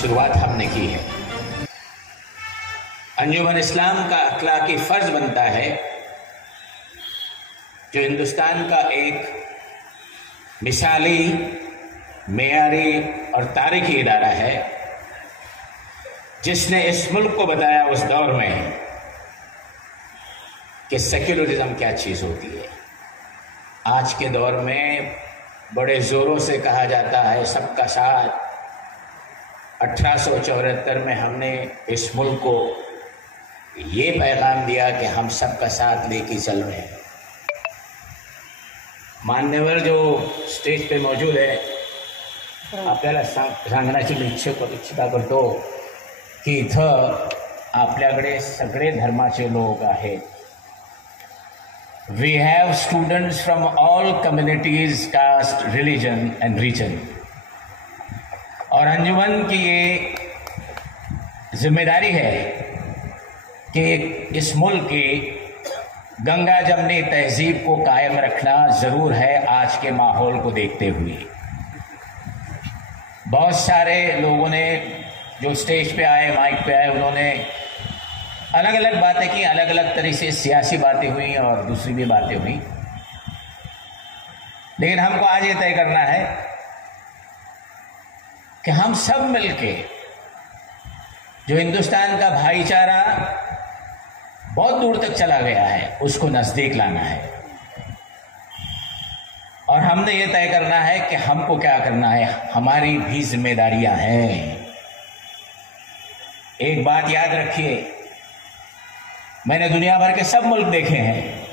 शुरुआत हमने की है। अंजुमन इस्लाम का अखलाकी फर्ज बनता है, जो हिंदुस्तान का एक मिसाली, मेयारी और तारीखी इदारा है, जिसने इस मुल्क को बताया उस दौर में कि सेक्युलरिज्म क्या चीज होती है। आज के दौर में बड़े जोरों से कहा जाता है सबका साथ। 1874 में हमने इस मुल्क को ये पैगाम दिया कि हम सबका साथ लेके चल रहे हैं। मान्यवर जो स्टेज पे मौजूद है, आपल्याला सांगण्याची इच्छा करतो की इथं आपल्याकडे सगळे धर्माचे लोक आहेत. We have students from all communities, caste, religion and region. और अंजुमन की ये जिम्मेदारी है कि इस मुल्क की गंगा जमनी तहजीब को कायम रखना जरूर है। आज के माहौल को देखते हुए बहुत सारे लोगों ने जो स्टेज पे आए, माइक पे आए, उन्होंने अलग अलग बातें की, अलग अलग तरह से सियासी बातें हुई और दूसरी भी बातें हुई। लेकिन हमको आज ये तय करना है कि हम सब मिलके जो हिंदुस्तान का भाईचारा बहुत दूर तक चला गया है, उसको नजदीक लाना है। और हमने ये तय करना है कि हमको क्या करना है, हमारी भी जिम्मेदारियां हैं। एक बात याद रखिए, मैंने दुनिया भर के सब मुल्क देखे हैं,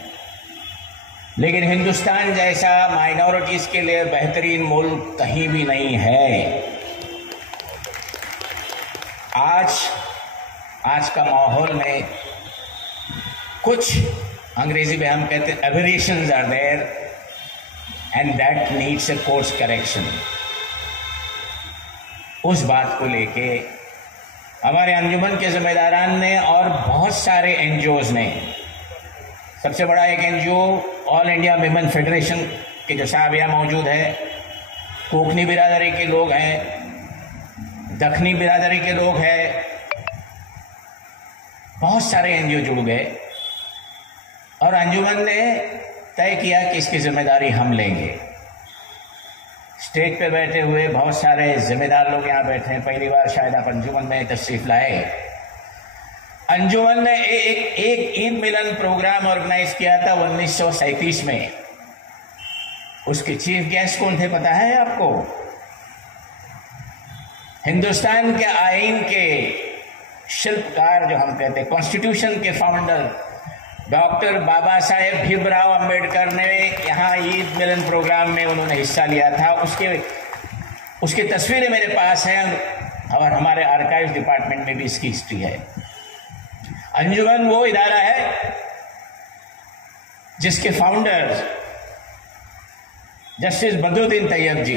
लेकिन हिंदुस्तान जैसा माइनॉरिटीज के लिए बेहतरीन मुल्क कहीं भी नहीं है। आज का माहौल में कुछ अंग्रेजी में हम कहते हैं aberrations are there and that needs a course correction. उस बात को लेके हमारे अंजुमन के जिम्मेदारान ने और बहुत सारे एनजीओज ने, सबसे बड़ा एक NGO all India women federation के जो साहब यहाँ मौजूद है, कोकनी बिरादरी के लोग हैं, दखनी बिरादरी के लोग हैं, बहुत सारे एनजीओ जुड़ गए और अंजुमन ने तय किया कि इसकी जिम्मेदारी हम लेंगे। स्टेज पे बैठे हुए बहुत सारे जिम्मेदार लोग यहाँ बैठे हैं। पहली बार शायद आप अंजुमन में तशरीफ लाए। अंजुमन ने एक ईद मिलन प्रोग्राम ऑर्गेनाइज किया था 1937 में। उसके चीफ गेस्ट कौन थे पता है आपको? हिंदुस्तान के आईन के शिल्पकार, जो हम कहते हैं कॉन्स्टिट्यूशन के फाउंडर, डॉक्टर बाबा साहेब भीमराव अंबेडकर ने यहाँ ईद मिलन प्रोग्राम में उन्होंने हिस्सा लिया था। उसकी तस्वीरें मेरे पास हैं और हमारे आर्काइव डिपार्टमेंट में भी इसकी हिस्ट्री है। अंजुमन वो इदारा है जिसके फाउंडर जस्टिस बदरुद्दीन तैयब जी,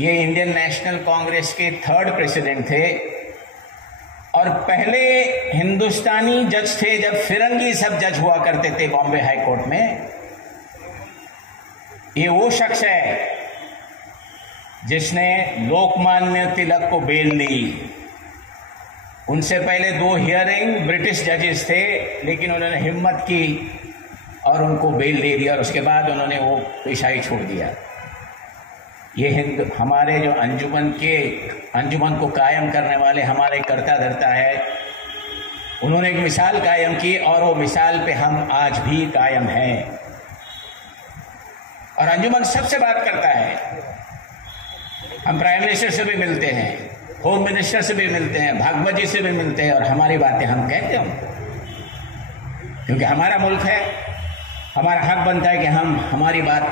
ये इंडियन नेशनल कांग्रेस के 3rd प्रेसिडेंट थे और पहले हिंदुस्तानी जज थे जब फिरंगी सब जज हुआ करते थे बॉम्बे हाई कोर्ट में। ये वो शख्स है जिसने लोकमान्य तिलक को बेल दी। उनसे पहले 2 हियरिंग ब्रिटिश जजेस थे, लेकिन उन्होंने हिम्मत की और उनको बेल दे दिया और उसके बाद उन्होंने वो पेशाई छोड़ दिया। ये हमारे जो अंजुमन को कायम करने वाले हमारे कर्ता धर्ता है, उन्होंने एक मिसाल कायम की और वो मिसाल पे हम आज भी कायम हैं। और अंजुमन सबसे बात करता है। हम प्राइम मिनिस्टर से भी मिलते हैं, होम मिनिस्टर से भी मिलते हैं, भागवत जी से भी मिलते हैं और हमारी बातें हम कहते हैं, क्योंकि हमारा मुल्क है, हमारा हक बनता है कि हम हमारी बात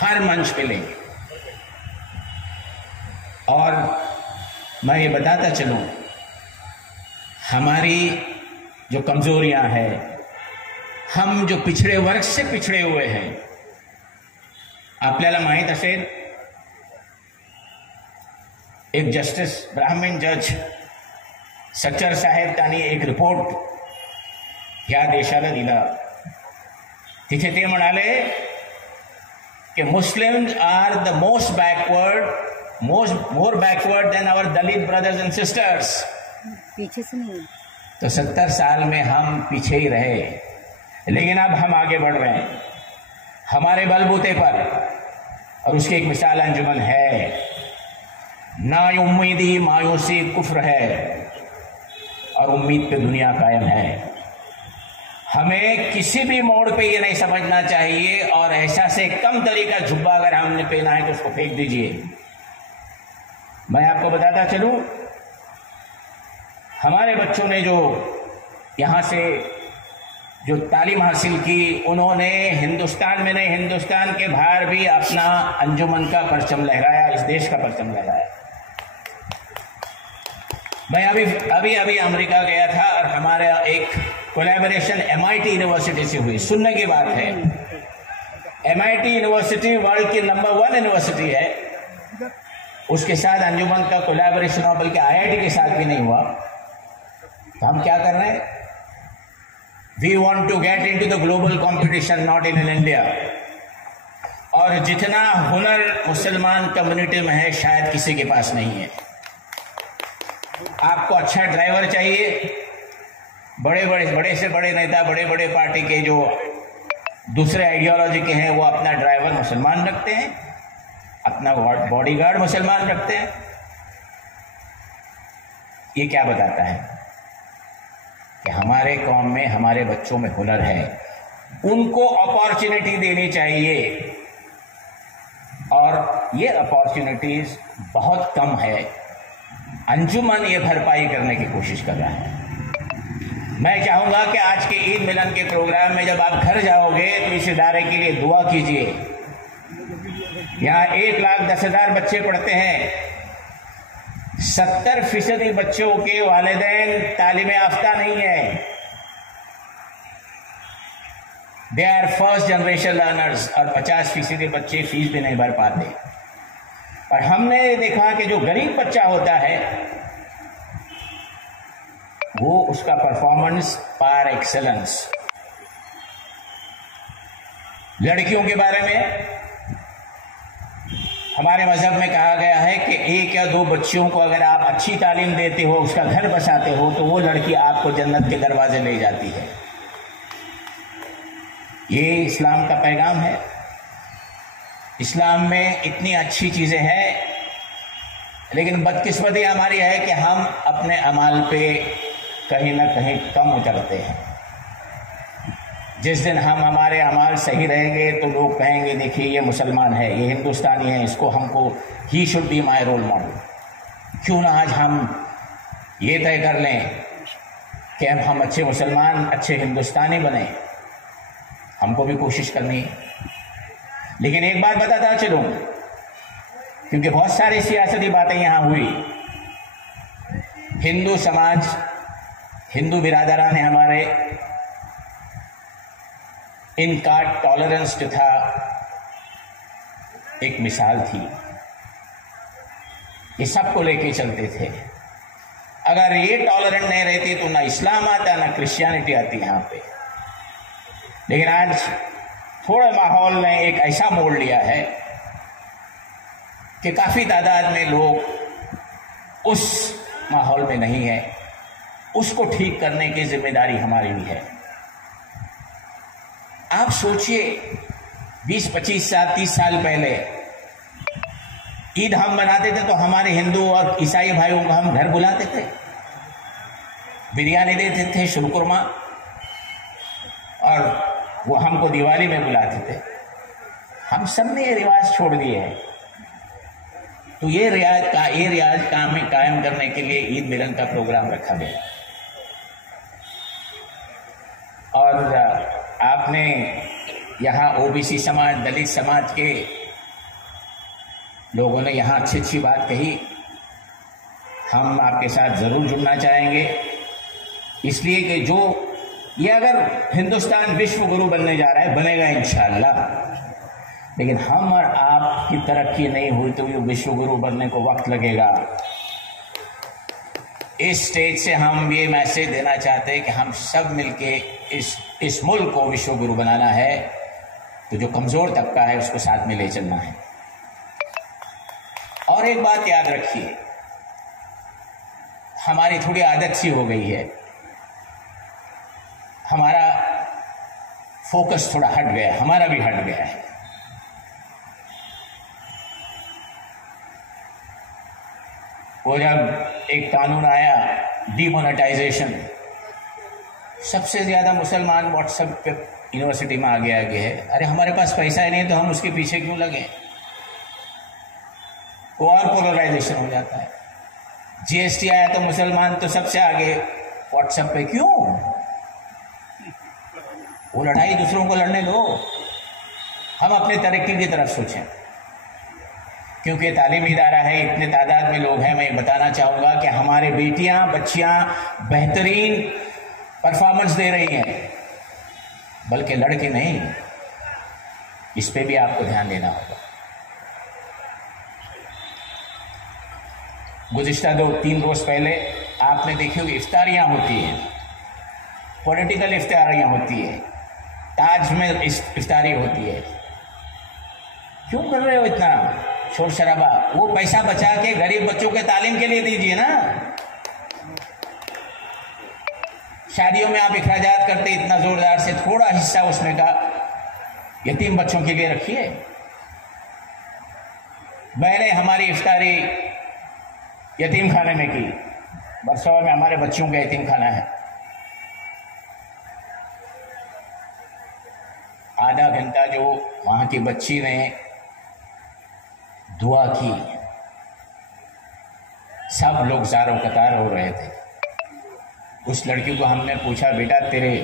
हर मंच पे लेंगे। और मैं ये बताता चलूं, हमारी जो कमजोरियां हैं, हम जो पिछड़े वर्ग से पिछड़े हुए हैं, आपल्याला माहित असेल एक जस्टिस ब्राह्मण जज सच्चर साहेब त्यांनी एक रिपोर्ट या देशाला दिला। तिथे ते म्हणाले कि Muslims are the most backward more backward than our Dalit brothers and sisters. पीछे से नहीं। तो 70 साल में हम पीछे ही रहे, लेकिन अब हम आगे बढ़ रहे हैं हमारे बलबूते पर। और उसकी एक मिसाल अंजुमन है। ना उम्मीदी मायूसी कुफ्र है और उम्मीद पे दुनिया कायम है। हमें किसी भी मोड़ पे ये नहीं समझना चाहिए और ऐसा से कम तरीका जुब्बा अगर हमने पहना है तो उसको फेंक दीजिए। मैं आपको बताता चलूं, हमारे बच्चों ने जो यहां से जो तालीम हासिल की, उन्होंने हिंदुस्तान में नहीं हिंदुस्तान के बाहर भी अपना अंजुमन का परचम लहराया, इस देश का परचम लहराया। मैं अभी अमेरिका गया था और हमारा एक कोलैबोरेशन MIT यूनिवर्सिटी से हुई। सुनने की बात है, MIT यूनिवर्सिटी वर्ल्ड की नंबर 1 यूनिवर्सिटी है, उसके साथ अंजुमन का कोलैबोरेशन हुआ, बल्कि IIT के साथ भी नहीं हुआ। तो हम क्या कर रहे हैं? We want to get into the global competition, not in India. और जितना हुनर मुसलमान कम्युनिटी में है शायद किसी के पास नहीं है। आपको अच्छा ड्राइवर चाहिए, बड़े से बड़े नेता, बड़े बड़े पार्टी के जो दूसरे आइडियोलॉजी के हैं, वो अपना ड्राइवर मुसलमान रखते हैं, अपना बॉडीगार्ड मुसलमान रखते हैं। ये क्या बताता है कि हमारे कौम में, हमारे बच्चों में हुनर है, उनको अपॉर्चुनिटी देनी चाहिए। और ये अपॉर्चुनिटीज बहुत कम है। अंजुमन ये भरपाई करने की कोशिश कर रहा है। मैं चाहूंगा कि आज के ईद मिलन के प्रोग्राम में जब आप घर जाओगे तो इस इदारे के लिए दुआ कीजिए। यहाँ 1,10,000 बच्चे पढ़ते हैं। 70% बच्चों के वालिदैन तालीम याफ्ता नहीं है। They are first generation learners. और 50% बच्चे फीस भी नहीं भर पाते। और हमने देखा कि जो गरीब बच्चा होता है वो उसका परफॉर्मेंस पार एक्सेलेंस। लड़कियों के बारे में हमारे मजहब में कहा गया है कि 1 या 2 बच्चियों को अगर आप अच्छी तालीम देते हो, उसका घर बसाते हो, तो वो लड़की आपको जन्नत के दरवाजे ले जाती है। ये इस्लाम का पैगाम है। इस्लाम में इतनी अच्छी चीजें हैं, लेकिन बदकिस्मती हमारी है कि हम अपने अमाल पे कहीं ना कहीं कम उतरते हैं। जिस दिन हमारे अमाल सही रहेंगे तो लोग कहेंगे देखिए ये मुसलमान है, ये हिंदुस्तानी है, इसको हमको ही should be my role model. क्यों ना आज हम ये तय कर लें कि हम अच्छे मुसलमान, अच्छे हिंदुस्तानी बने। हमको भी कोशिश करनी है। लेकिन एक बात बताता चलूं, क्योंकि बहुत सारी सियासती बातें यहां हुई। हिंदू समाज, हिंदू बिरादरान ने हमारे इनका टॉलरेंस जो था एक मिसाल थी। ये सबको लेके चलते थे। अगर ये टॉलरेंट नहीं रहती तो ना इस्लाम आता ना क्रिश्चियनिटी आती यहां पे। लेकिन आज थोड़ा माहौल ने एक ऐसा मोड़ लिया है कि काफी तादाद में लोग उस माहौल में नहीं है। उसको ठीक करने की जिम्मेदारी हमारी भी है। आप सोचिए 20, 25 साल, 30 साल पहले ईद हम मनाते थे तो हमारे हिंदू और ईसाई भाइयों को हम घर बुलाते थे, बिरयानी देते थे, शुरकुरमा, और वो हमको दिवाली में बुलाते थे। हम सब ने ये रिवाज छोड़ दिए हैं। तो ये रिवाज कायम करने के लिए ईद मिलन का प्रोग्राम रखा गया। और आपने यहाँ OBC समाज, दलित समाज के लोगों ने यहाँ अच्छी अच्छी बात कही। हम आपके साथ जरूर जुड़ना चाहेंगे, इसलिए कि जो ये अगर हिंदुस्तान विश्व गुरु बनने जा रहा है, बनेगा इंशाअल्लाह। लेकिन हम और आप की तरक्की नहीं हुई तो ये विश्व गुरु बनने को वक्त लगेगा। इस स्टेज से हम ये मैसेज देना चाहते हैं कि हम सब मिलके इस मुल्क को विश्व गुरु बनाना है। तो जो कमजोर तबका है उसको साथ में ले चलना है। और एक बात याद रखिए, हमारी थोड़ी आदत सी हो गई है, हमारा फोकस थोड़ा हट गया, हमारा भी हट गया है। वो जब एक कानून आया डीमोनेटाइजेशन, सबसे ज्यादा मुसलमान व्हाट्सएप पे यूनिवर्सिटी में आगे है। अरे हमारे पास पैसा ही नहीं तो हम उसके पीछे क्यों लगे? वो और पोलराइजेशन हो जाता है। जीएसटी आया तो मुसलमान तो सबसे आगे व्हाट्सएप पे, क्यों? वो लड़ाई दूसरों को लड़ने दो, हम अपने तरक्की की तरफ सोचें। क्योंकि तालीमी इदारा है, इतने तादाद में लोग हैं, मैं बताना चाहूंगा कि हमारे बेटियां बच्चियां बेहतरीन परफॉर्मेंस दे रही हैं, बल्कि लड़के नहीं। इस पे भी आपको ध्यान देना होगा। गुज़िश्ता 2-3 रोज पहले आपने देखी होगी इफ्तारियां होती हैं, पॉलिटिकल इफ्तारियां होती है, ताज में इफ्तारी होती है। क्यों कर रहे हो इतना शोर शराबा? वो पैसा बचा के गरीब बच्चों के तालीम के लिए दीजिए ना। शादियों में आप इखराजात करते इतना जोरदार से, थोड़ा हिस्सा उसमें का यतीम बच्चों के लिए रखिए। मैंने हमारी इफ्तारी यतीम खाने में की, बरसों में हमारे बच्चों का यतीम खाना है। आधा घंटा जो वहां की बच्ची ने दुआ की, सब लोग ज़ारो कतार हो रहे थे। उस लड़की को हमने पूछा, बेटा तेरे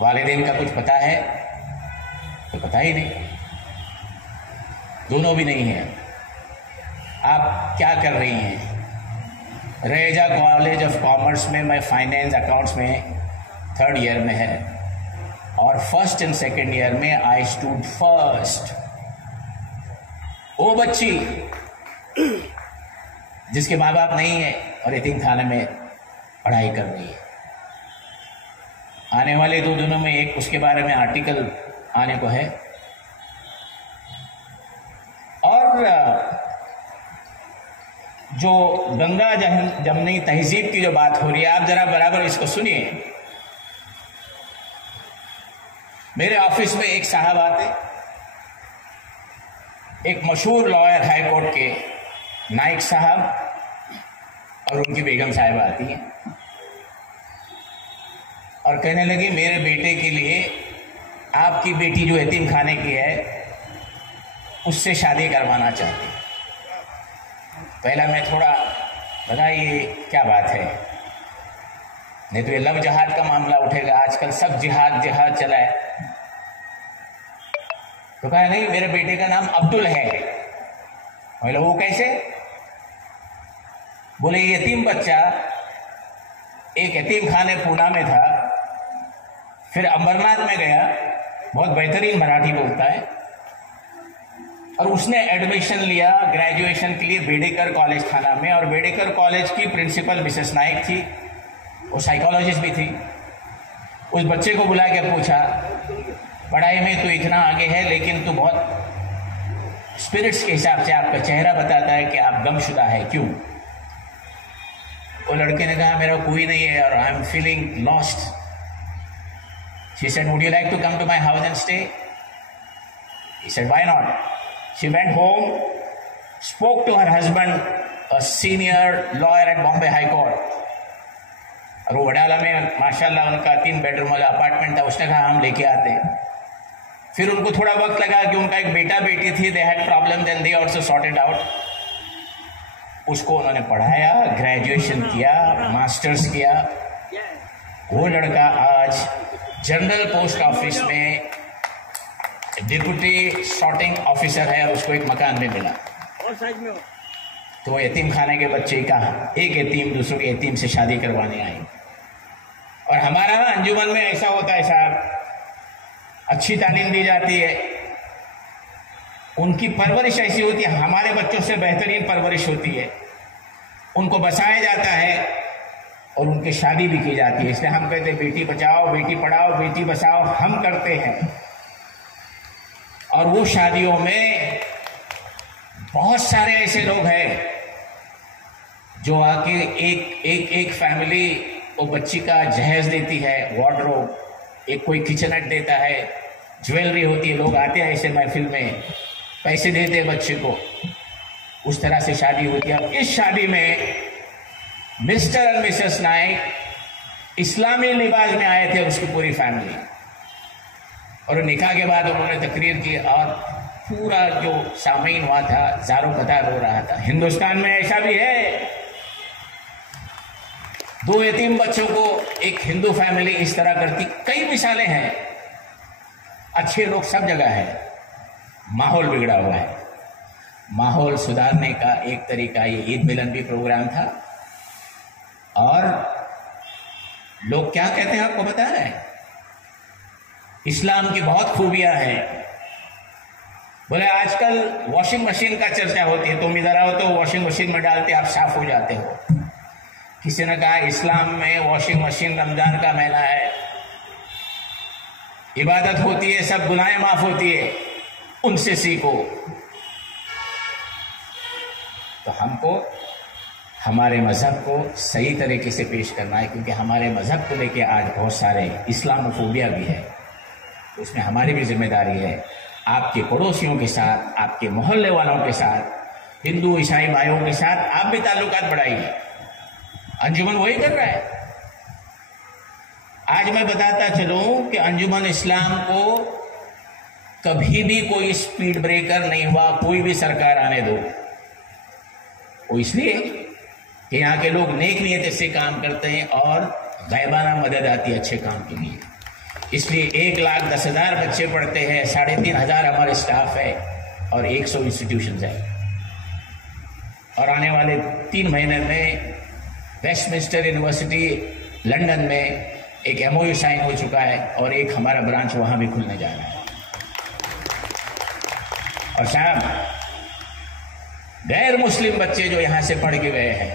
वालिदैन का कुछ पता है? तो पता ही नहीं, दोनों भी नहीं है। आप क्या कर रही हैं? रैजा कॉलेज ऑफ कॉमर्स में मैं फाइनेंस अकाउंट्स में 3rd ईयर में है, और 1st and 2nd ईयर में आई स्टूड फर्स्ट। वो बच्ची जिसके माँ बाप नहीं है और यतीम खाने में पढ़ाई कर रही है। आने वाले 2 दिनों में एक उसके बारे में आर्टिकल आने को है। और जो गंगा जमनी तहजीब की जो बात हो रही है, आप जरा बराबर इसको सुनिए। मेरे ऑफिस में एक साहब आते, एक मशहूर लॉयर हाई कोर्ट के नाइक साहब और उनकी बेगम साहिबा आती हैं और कहने लगी, मेरे बेटे के लिए आपकी बेटी जो यतीम खाने की है उससे शादी करवाना चाहती। पहला मैं थोड़ा लगा ये क्या बात है, नहीं तो ये लव जिहाद का मामला उठेगा। आजकल सब जिहाद चला है। तो कहा नहीं, मेरे बेटे का नाम अब्दुल है। बोले वो कैसे? बोले यतीम बच्चा एक यतीम खाने पूना में था, फिर अमरनाथ में गया, बहुत बेहतरीन मराठी बोलता है, और उसने एडमिशन लिया ग्रेजुएशन के लिए बेडेकर कॉलेज थाना में। और बेडेकर कॉलेज की प्रिंसिपल मिसेस नाइक थी, वो साइकोलॉजिस्ट भी थी। उस बच्चे को बुला के पूछा, पढ़ाई में तो इतना आगे है, लेकिन तो बहुत स्पिरिट्स के हिसाब से आपका चेहरा बताता है कि आप गमशुदा है, क्यों? वो लड़के ने कहा, मेरा कोई नहीं है और I am feeling lost. She said, would you like to come to my house and stay? He said, why not? She went home, spoke to her husband, a senior lawyer at Bombay high court. और वो वडाला में माशाल्लाह उनका 3 bedroom वाला apartment था। उसने कहा हम लेके आते। फिर उनको थोड़ा वक्त लगा कि उनका एक बेटा बेटी थी, they had problem, then they also sorted out. उसको उन्होंने पढ़ाया, ग्रेजुएशन किया, मास्टर्स किया। वो लड़का आज जनरल पोस्ट ऑफिस में डिप्टी सॉर्टिंग ऑफिसर है और उसको एक मकान में मिला। तो वो यतीम खाने के बच्चे का एक यतीम दूसरों के यतीम से शादी करवाने आई। और हमारा अंजुमन में ऐसा होता है साहब, अच्छी तालीम दी जाती है, उनकी परवरिश ऐसी होती है, हमारे बच्चों से बेहतरीन परवरिश होती है, उनको बसाया जाता है और उनकी शादी भी की जाती है। इसलिए हम कहते हैं बेटी बचाओ, बेटी पढ़ाओ, बेटी बचाओ, हम करते हैं। और वो शादियों में बहुत सारे ऐसे लोग हैं जो आके एक फैमिली वो बच्ची का जहेज देती है, वार्डरोब, एक कोई किचनट देता है, ज्वेलरी होती है, लोग आते हैं ऐसे महफिल में, पैसे देते हैं बच्चे को, उस तरह से शादी होती है। अब इस शादी में मिस्टर और मिसेस नाइक इस्लामी लिबास में आए थे, उसकी पूरी फैमिली, और निकाह के बाद उन्होंने तकरीर की और पूरा जो सामीन हुआ था ज़ारो कतार हो रहा था। हिंदुस्तान में ऐसा भी है, 2 यतीम बच्चों को एक हिंदू फैमिली इस तरह करती, कई मिसालें हैं। अच्छे लोग सब जगह है, माहौल बिगड़ा हुआ है। माहौल सुधारने का एक तरीका ये ईद मिलन भी प्रोग्राम था। और लोग क्या कहते हैं आपको पता है? इस्लाम की बहुत खूबियां हैं। बोले आजकल वॉशिंग मशीन का चर्चा होती है, तुम इधर आओ तो वॉशिंग मशीन में डालते आप साफ हो जाते हो। किसी ने कहा इस्लाम में वॉशिंग मशीन रमजान का महीना है, इबादत होती है, सब गुनाहें माफ होती है, उनसे सीखो। तो हमको हमारे मजहब को सही तरीके से पेश करना है, क्योंकि हमारे मजहब को लेके आज बहुत सारे इस्लामोफोबिया भी है, तो उसमें हमारी भी जिम्मेदारी है। आपके पड़ोसियों के साथ, आपके मोहल्ले वालों के साथ, हिंदू ईसाई भाइयों के साथ आप भी ताल्लुकात बढ़ाइए। अंजुमन वही कर रहा है। आज मैं बताता चलूं कि अंजुमन इस्लाम को कभी भी कोई स्पीड ब्रेकर नहीं हुआ, कोई भी सरकार आने दो। वो इसलिए कि यहाँ के लोग नेक नियत से काम करते हैं और गैबाना मदद आती है अच्छे काम के लिए। इसलिए 1,10,000 बच्चे पढ़ते हैं, 3,500 हमारे स्टाफ है और 100 इंस्टीट्यूशंस है। और आने वाले 3 महीने में वेस्टमिंस्टर यूनिवर्सिटी लंदन में एक MOU साइन हो चुका है और एक हमारा ब्रांच वहां भी खुलने जा रहा है। और साहब, गैर मुस्लिम बच्चे जो यहां से पढ़ के गए हैं,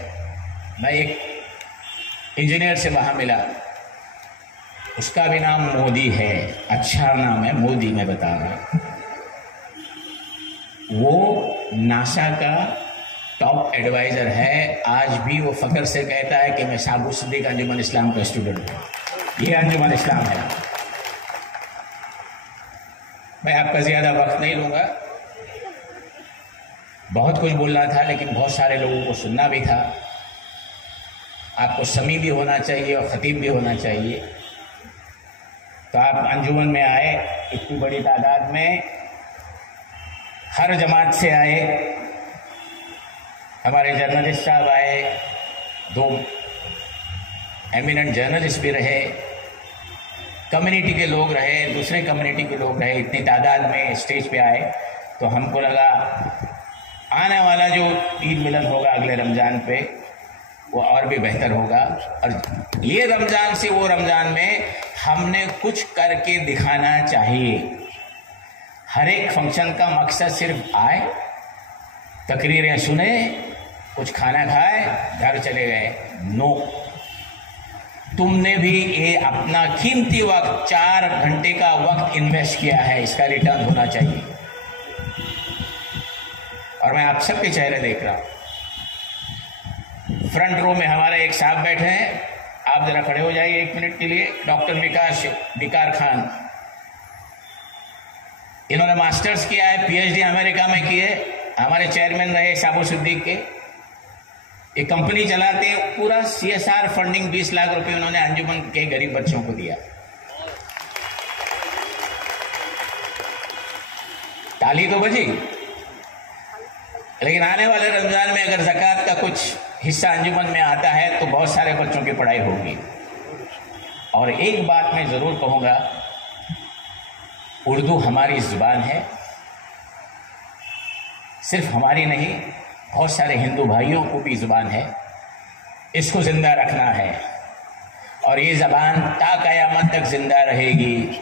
मैं एक इंजीनियर से वहां मिला, उसका भी नाम मोदी है, अच्छा नाम है मोदी, मैं बता रहा हूं। वो नासा का टॉप एडवाइजर है। आज भी वो फख्र से कहता है कि मैं साबू सिद्दीक अंजुमन इस्लाम का स्टूडेंट हूं। ये अंजुमन इस्लाम है। मैं आपका ज्यादा वक्त नहीं लूंगा, बहुत कुछ बोलना था लेकिन बहुत सारे लोगों को सुनना भी था। आपको समी भी होना चाहिए और खतीब भी होना चाहिए। तो आप अंजुमन में आए, इतनी बड़ी तादाद में, हर जमात से आए, हमारे जर्नलिस्ट साहब आए, 2 एमिनेंट जर्नलिस्ट भी रहे, कम्युनिटी के लोग रहे, दूसरे कम्युनिटी के लोग रहे, इतनी तादाद में स्टेज पे आए। तो हमको लगा आने वाला जो ईद मिलन होगा अगले रमज़ान पे, वो और भी बेहतर होगा। और ये रमज़ान से वो रमज़ान में हमने कुछ करके दिखाना चाहिए। हर एक फंक्शन का मकसद सिर्फ आए, तकरीरें सुने, कुछ खाना खाए, घर चले गए। नो, तुमने भी ये अपना कीमती वक्त, 4 घंटे का वक्त इन्वेस्ट किया है, इसका रिटर्न होना चाहिए। और मैं आप सबके चेहरे देख रहा हूं। फ्रंट रो में हमारे एक साहब बैठे हैं, आप जरा खड़े हो जाइए 1 मिनट के लिए। डॉक्टर विकार खान, इन्होंने मास्टर्स किया है, PhD अमेरिका में किए, हमारे चेयरमैन रहे साबू सिद्दीक के। एक कंपनी चलाते हैं, पूरा CSR फंडिंग 20 लाख रुपए उन्होंने अंजुमन के गरीब बच्चों को दिया। ताली तो बजी। लेकिन आने वाले रमजान में अगर ज़कात का कुछ हिस्सा अंजुमन में आता है तो बहुत सारे बच्चों की पढ़ाई होगी। और एक बात मैं जरूर कहूंगा, उर्दू हमारी जुबान है, सिर्फ हमारी नहीं, बहुत सारे हिंदू भाइयों को भी जुबान है। इसको जिंदा रखना है और ये जबान ता कयामत तक जिंदा रहेगी।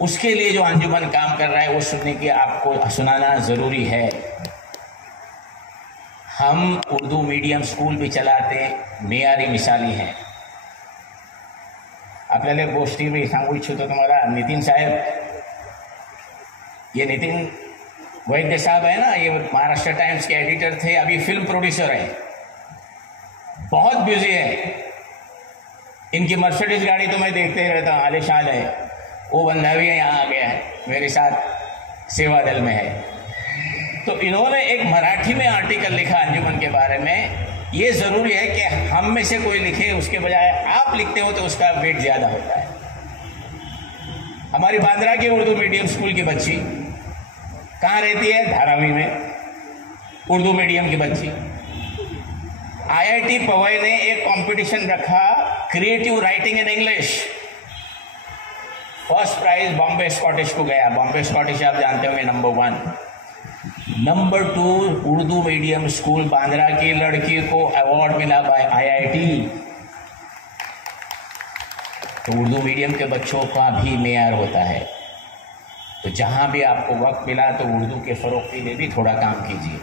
उसके लिए जो अंजुमन काम कर रहा है वो सुनने की आपको सुनाना जरूरी है। हम उर्दू मीडियम स्कूल भी चलाते, मेयारी मिसाली हैं। आपल्याला एक गोष्टी मी सांगू इच्छितो तुम्हाला। नितीन साहेब, ये नितीन वैद्य साहब है ना, ये महाराष्ट्र टाइम्स के एडिटर थे, अभी फिल्म प्रोड्यूसर है, बहुत बिजी है। इनकी मर्सिडीज गाड़ी तो मैं देखते ही रहता हूँ, आलिशान है। वो बंदा भी यहाँ आ गया है, मेरे साथ सेवा दल में है। तो इन्होंने एक मराठी में आर्टिकल लिखा अंजुमन के बारे में। ये जरूरी है कि हम में से कोई लिखे, उसके बजाय आप लिखते हो तो उसका वेट ज्यादा होता है। हमारी बांद्रा की उर्दू मीडियम स्कूल की बच्ची कहाँ रहती है? धारावी में, उर्दू मीडियम की बच्ची। IIT पवई ने एक कंपटीशन रखा, creative writing in English. First prize Bombay Scottish को गया। बॉम्बे स्कॉटिश आप जानते होंगे, number 1। Number 2 Urdu medium school Bandra की लड़की को अवार्ड मिला बाय IIT। तो उर्दू मीडियम के बच्चों का भी मेयार होता है। तो जहां भी आपको वक्त मिला तो उर्दू के फरोग के लिए भी थोड़ा काम कीजिए।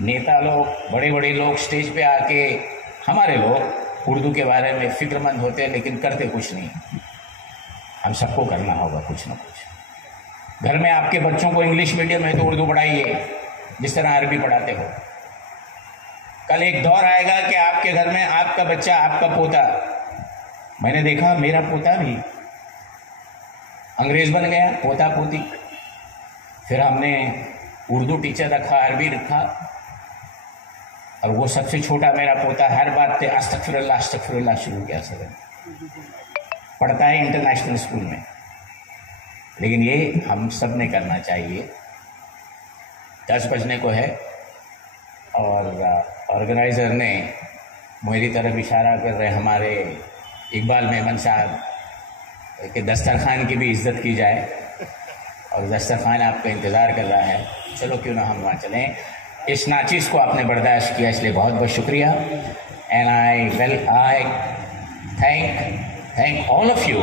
नेता लोग, बड़े बड़े लोग स्टेज पे आके, हमारे लोग उर्दू के बारे में फिक्रमंद होते हैं लेकिन करते कुछ नहीं। हम सबको करना होगा कुछ ना कुछ। घर में आपके बच्चों को इंग्लिश मीडियम है तो उर्दू पढ़ाइए, जिस तरह अरबी पढ़ाते हो। कल एक दौर आएगा कि आपके घर में आपका बच्चा, आपका पोता, मैंने देखा मेरा पोता भी अंग्रेज बन गया, पोता पोती। फिर हमने उर्दू टीचर रखा, अरबी रखा, और वो सबसे छोटा मेरा पोता हर बात पे अस्तगफिरुल्लाह अस्तगफिरुल्लाह शुरू किया। सर पढ़ता है इंटरनेशनल स्कूल में। लेकिन ये हम सब ने करना चाहिए। 10 बजने को है और ऑर्गेनाइजर ने मेरी तरफ इशारा कर रहे हमारे इकबाल मेमन साहब कि दस्तरखान की भी इज्जत की जाए, और दस्तरखान आपका इंतज़ार कर रहा है। चलो क्यों ना हम वहाँ चलें। इस नाचीज़ को आपने बर्दाश्त किया, इसलिए बहुत बहुत शुक्रिया। And I thank all of you